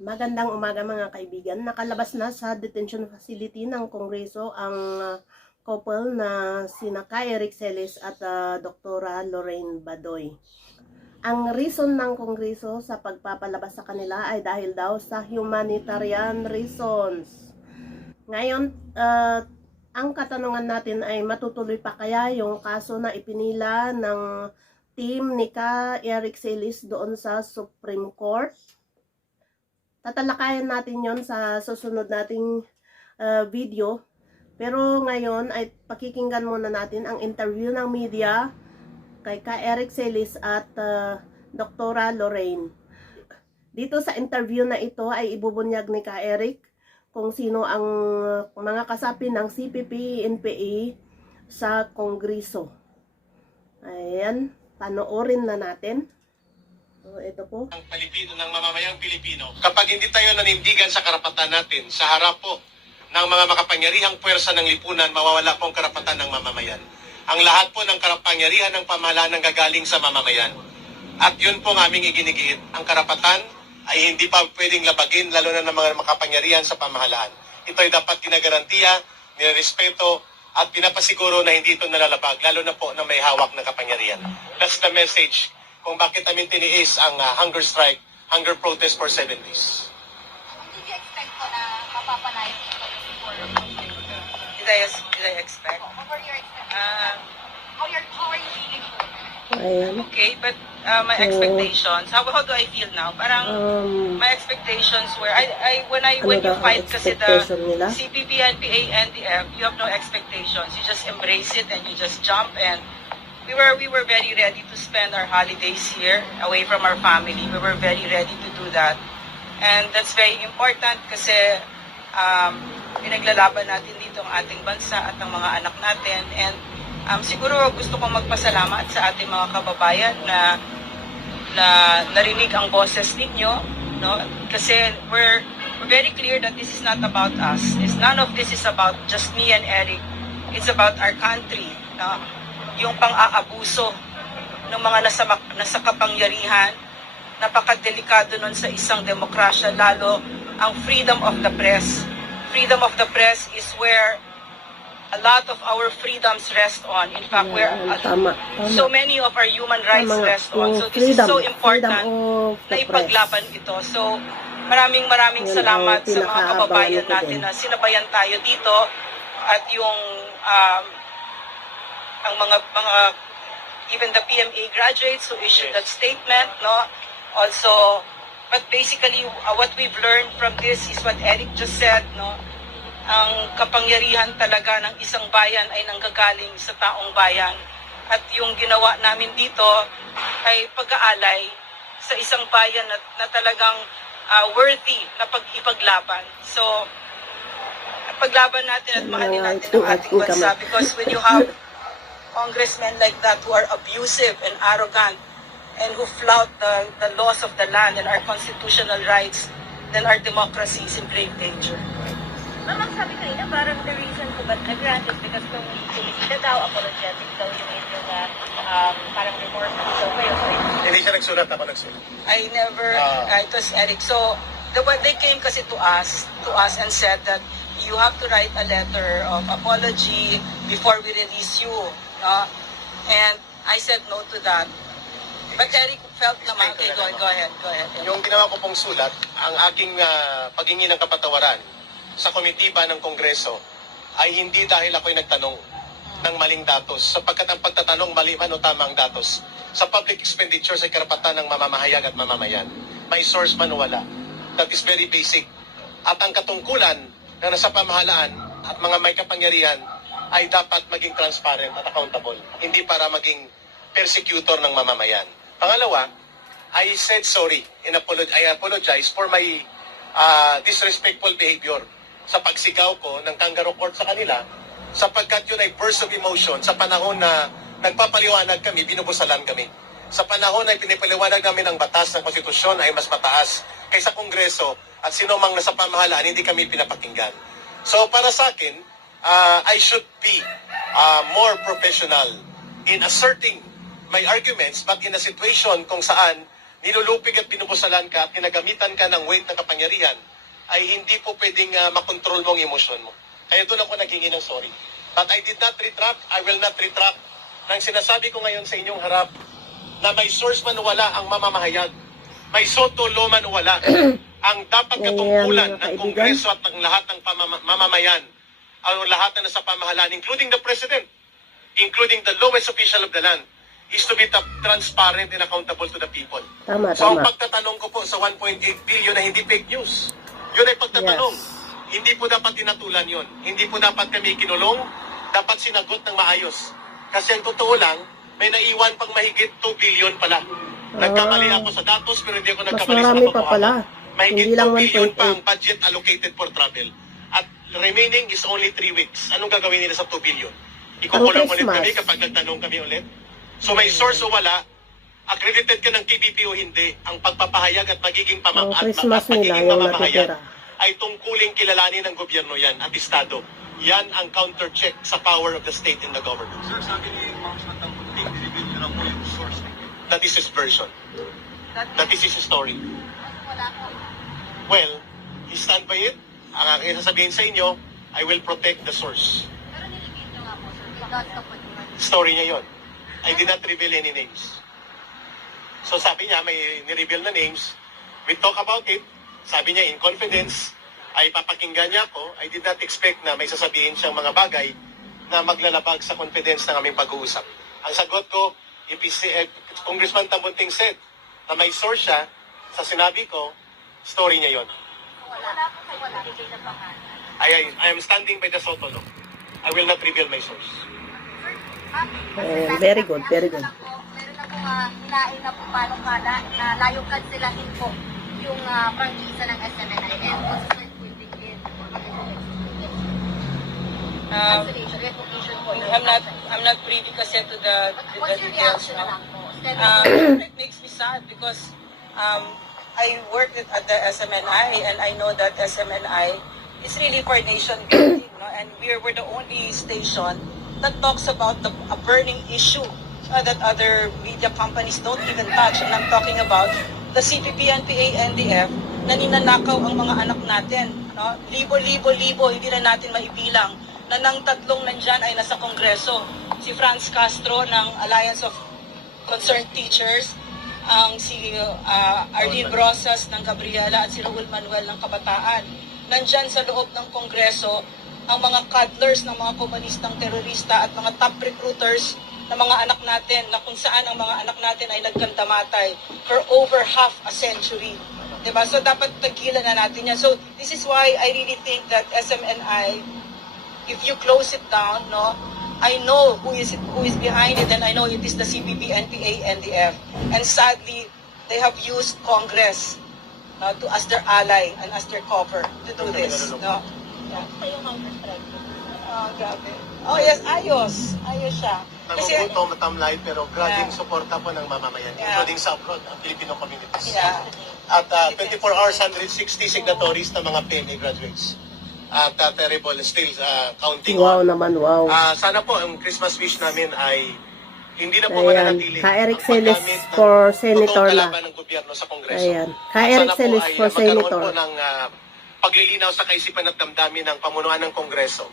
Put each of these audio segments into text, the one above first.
Magandang umaga mga kaibigan. Nakalabas na sa detention facility ng Kongreso ang couple na sina Eric Celis at Doktora Lorraine Badoy. Ang reason ng Kongreso sa pagpapalabas sa kanila ay dahil daw sa humanitarian reasons. Ngayon, ang katanungan natin ay matutuloy pa kaya yung kaso na ipinila ng team ni Eric Celis doon sa Supreme Court? Tatalakayan natin yon sa susunod nating video. Pero ngayon ay pakikinggan muna natin ang interview ng media kay Eric Celis at Doktora Lorraine. Dito sa interview na ito ay ibubunyag ni Eric kung sino ang mga kasapi ng CPP-NPA sa Kongreso. Ayan, panoorin na natin. So, ito po. Ang Pilipino, ng mamamayang Pilipino, kapag hindi tayo nanindigan sa karapatan natin, sa harap po ng mga makapangyarihang puwersa ng lipunan, mawawala po ang karapatan ng mamamayan. Ang lahat po ng kapangyarihan ng pamahalaan ang gagaling sa mamamayan. At yun po ang aming iginigiit. Ang karapatan ay hindi pa pwedeng labagin, lalo na ng mga makapangyarihan sa pamahalaan. Ito ay dapat ginagarantiya, nirespeto, at pinapasiguro na hindi ito nalalabag, lalo na po na may hawak na kapangyarihan. That's the message kung bakit namin tiniis ang hunger strike, hunger protest for 7 days. Did you expect po na mapapanayos ito before? Did I expect? What were your expectations? How are you feeling? Ayan. Okay, but my expectations, how do I feel now? Parang my expectations were, when you fight kasi the CPP, NPA, NDF, you have no expectations. You just embrace it and you just jump, and we were very ready to spend our holidays here away from our family. We were very ready to do that. And that's very important kasi pinaglalaban natin dito ang ating bansa at ang mga anak natin. And siguro gusto kong magpasalamat sa ating mga kababayan na narinig ang boses ninyo, no? Kasi we're very clear that this is not about us. None of this is about just me and Eric. It's about our country, no? Yung pang-aabuso ng mga nasa kapangyarihan, napakadelikado nun sa isang demokrasya, lalo ang freedom of the press. Freedom of the press is where a lot of our freedoms rest on. In fact, where so many of our human rights rest on. So this is so important na ipaglaban ito. So maraming salamat sa mga kababayan natin na sinabayan tayo dito, at yung ang mga even the PMA graduates who issued that statement, no? Also, but basically what we've learned from this is what Eric just said, no? Ang kapangyarihan talaga ng isang bayan ay nanggagaling sa taong bayan, at yung ginawa namin dito ay pag-aalay sa isang bayan na talagang worthy na ipaglaban. So paglaban natin at mahalin natin ang ating bansa, because when you have congressmen like that who are abusive and arrogant and who flout the laws of the land and our constitutional rights, then our democracy is in grave danger. Ma'am, sabi kanina, parang the reason ko ba't nag-grant is because nung tumisita daw, apologetic daw yung inyong parang remorseful kayo. Hindi siya nagsulat, ako nagsulat. I never, it was Eric. So, they came kasi to us and said that you have to write a letter of apology before we release you. No? And I said no to that. But Eric felt naman, okay, go ahead. Yung ginawa ko pong sulat, ang aking paghingi ng kapatawaran sa komitiba ng Kongreso ay hindi dahil ako'y nagtanong ng maling datos, sapagkat ang pagtatanong mali man o tama ang datos sa public expenditure sa karapatan ng mamamahayag at mamamayan. May source man o wala. That is very basic. At ang katungkulan na nasa pamahalaan at mga may kapangyarihan ay dapat maging transparent at accountable, hindi para maging persecutor ng mamamayan. Pangalawa, I said sorry and I apologize for my disrespectful behavior sa pagsigaw ko ng kangaroo court sa kanila, sapagkat yun ay burst of emotion sa panahon na nagpapaliwanag kami, binubusalan kami. Sa panahon na pinipaliwanag namin ang batas ng konstitusyon ay mas mataas kaysa Kongreso at sino mang nasa pamahalaan, hindi kami pinapakinggan. So para sa akin, I should be more professional in asserting my arguments, but in a situation kung saan ninulupig at binubusalan ka at ginagamitan ka ng weight ng kapangyarihan, ay hindi po pwedeng makontrol mo ang emosyon mo. Kaya doon ako naghingi ng sorry. But I did not retract, I will not retract nang sinasabi ko ngayon sa inyong harap na may source man o wala ang mamamahayag. May soto lo man o wala. Ang dapat katungkulan ng Kongreso at ng lahat ng mamamayan, ang lahat na nasa pamahalaan, including the President, including the lowest official of the land, is to be transparent and accountable to the people. Tama, So ang tama. pagtatanong ko po sa 1.8 billion na hindi fake news, yun ay pagtatanong. Yes. Hindi po dapat tinatulan yun. Hindi po dapat kami kinulong, dapat sinagot ng maayos. Kasi ang totoo lang, may naiwan pang mahigit 2 billion pala. Nagkamali ako sa datos pero hindi ako Mas nagkamali sa marami pa katotohanan. pala. Mahigit Hindi lang 2 billion pa 1.8. ang budget allocated for travel. At remaining is only 3 weeks. Anong gagawin nila sa 2 billion? Ikukulong ulit Christmas. kami kapag nagtanong kami ulit? So may source o wala, accredited ka ng TVP o hindi, ang pagpapahayag at magiging Ang Christmas nila, yung natitira. ay tungkuling kilalanin ng gobyerno yan at Estado. Yan ang counter-check sa power of the state and the government. Sir, sabi ni Congressman Tambuting, nilibig nyo lang po yung source. That is his version. That is his story. Well, he stand by it. Ang aking sasabihin sa inyo, I will protect the source. Pero nilibig nyo nga po, sir. That's the point. Story niya yon. I did not reveal any names. So sabi niya, may nireveal na names. We talk about it. Sabi niya, in confidence, ay papakinggan niya ako. I did not expect na may sasabihin siyang mga bagay na maglalabag sa confidence ng aming pag-uusap. Ang sagot ko, Congressman Tambunting said na may source siya sa sinabi ko, story niya yon. Wala po kayo nilibig na pangalan. I am standing by the SOTO law. I will not reveal my source. Very good, very good. Meron na po hinain na po paano kada na layong kanselahin po yung prangkisa ng SMNI and also circulating in cancellation, revocation po. I'm not privy kasi to the What's your details. reaction No? lang po? It makes me sad because I worked at the SMNI and I know that SMNI is really for nation building, no? And we're the only station that talks about a burning issue that other media companies don't even touch. And I'm talking about the CPP, NPA, NDF na ninanakaw ang mga anak natin. No? Libo, hindi na natin maibilang na nang tatlong nandyan ay nasa Kongreso. Si Franz Castro ng Alliance of Concerned Teachers, ang si Arlene Brosas ng Gabriela at si Raul Manuel ng Kabataan. Nandyan sa loob ng Kongreso ang mga cuddlers ng mga komunistang terorista at mga top recruiters ng mga anak natin na kung saan ang mga anak natin ay nagkandamatay for over half a century. Diba? So dapat tagilan na natin yan. So this is why I really think that SMNI, if you close it down, no, I know who is behind it and I know it is the CPP, NPA, NDF. And sadly, they have used Congress as their ally and as their cover to do this. No? Oh, grabe. Oh yes, ayos. Ayos siya. Nagugutom, matamlay, pero grabing Yeah. suporta po ng mamamayan, Yeah. including sa abroad, ang Filipino communities. Yeah. At 24 hours, 160 signatories ng mga PMA graduates. At terrible, still counting Wow on. naman, wow. Sana po, ang Christmas wish namin ay hindi na po Ayan, mananatili. Ka Eric ang Celis paggamit ng for totoong senator na. kalaban ng gobyerno sa Kongreso. Ayan, Ka At Eric sana po Celis ay for magkaroon senator. po ng paglilinaw sa kaisipan at damdamin ng pamunuan ng Kongreso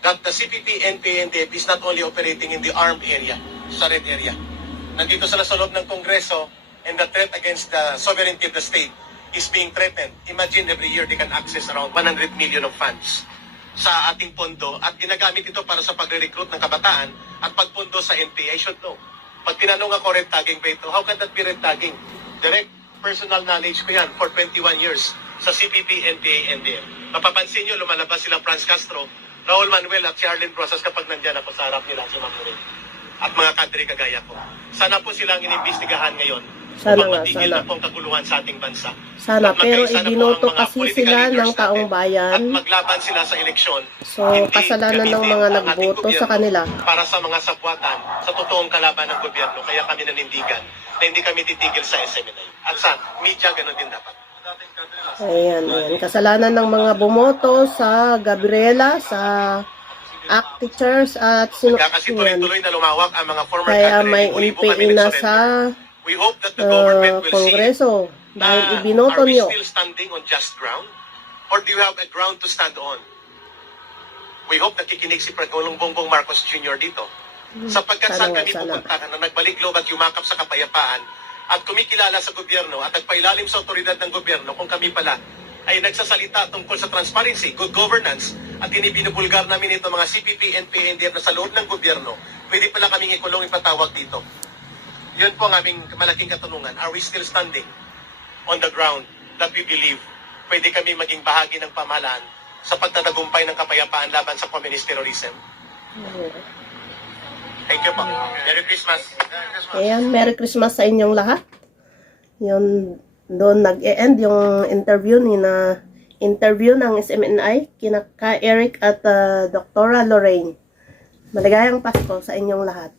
that the CPP, NPA, NDF is not only operating in the armed area, sa red area. Nandito sila sa loob ng Kongreso and the threat against the sovereignty of the state is being threatened. Imagine every year they can access around 100 million of funds sa ating pondo at ginagamit ito para sa pagre-recruit ng kabataan at pagpondo sa NPA. I should know. Pag tinanong ako red tagging ba ito, how can that be red tagging? Direct personal knowledge ko yan for 21 years sa CPP, NPA, NDF. Mapapansin nyo, lumalabas sila Franz Castro, Raul Manuel at si Arlene Brosas kapag nandyan ako sa harap nila si Manuel at mga kadre kagaya ko. Sana po silang inimbestigahan ngayon. Sana upang nga, matigil sana. na po ang kaguluhan sa ating bansa. Sana, At pero magkaisa na po ibinoto ang mga kasi political sila leaders ng taong natin bayan. at maglaban sila sa eleksyon. So, Hindi kasalanan ng gamitin mga ang ating nagboto sa gobyerno kanila. para sa mga sabwatan sa totoong kalaban ng gobyerno. Kaya kami nanindigan na hindi kami titigil sa SMNI. At sa media, ganoon din dapat. Ayan, ayan. Kasalanan ng mga bumoto sa Gabriela, sa ACT teachers at sino Kaya kasi yan. tuloy-tuloy na lumawak ang mga former Kaya cadre. may Libo-libo NPA kami na nagsurrender. sa We We hope that the government will see Kongreso dahil na ibinoto are we nyo. still standing on just ground? Or do you have a ground to stand on? We hope nakikinig si Pangulong Bongbong Marcos Jr. dito. Sapagkat saan Sana nga, kami sana. pupunta na nagbalik loob at yumakap sa kapayapaan at kumikilala sa gobyerno at nagpailalim sa otoridad ng gobyerno kung kami pala ay nagsasalita tungkol sa transparency, good governance at binubulgar namin ito mga CPP, NPA, NDF na sa loob ng gobyerno, pwede pala kaming ikulong ipatawag dito. Yun po ang aming malaking katanungan. Are we still standing on the ground that we believe pwede kami maging bahagi ng pamahalaan sa pagtatagumpay ng kapayapaan laban sa communist terrorism? Thank you po. Merry Christmas. Ayan, Merry Christmas sa inyong lahat. Yun, doon nag-e-end yung interview ng SMNI kina Ka Eric at Dr. Lorraine. Maligayang Pasko sa inyong lahat.